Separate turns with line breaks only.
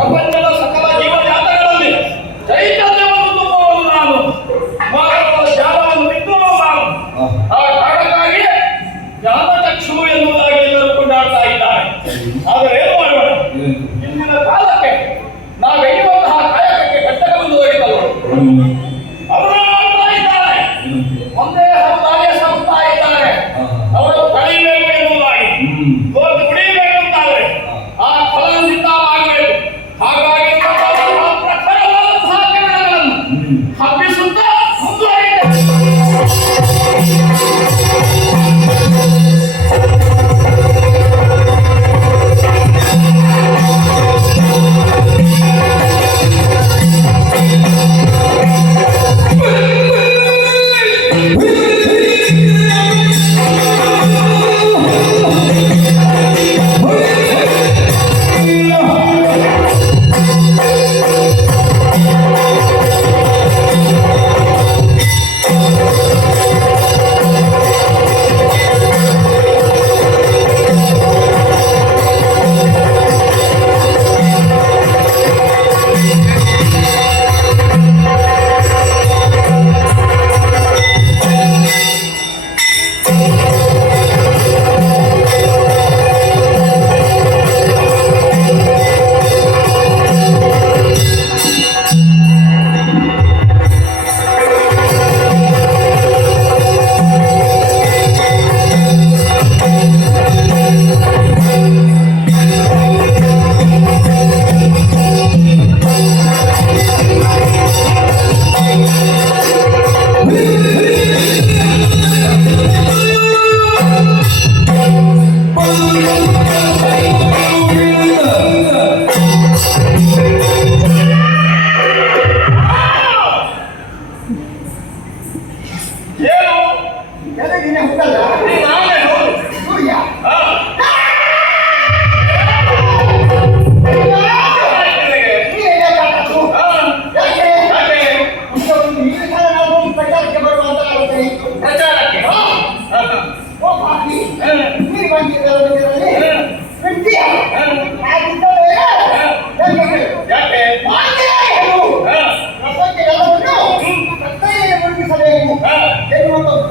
Papá, pues, ಏನು ಎದಗಿನ ಹೋಗಲ್ಲ ನಾಳೆ ಸೂರ್ಯ ಪ್ರಚಾರಕ್ಕೆ ಓ ಬಾಕಿ ನೀರು ಬಂದಿದ್ದಾರೆ মতো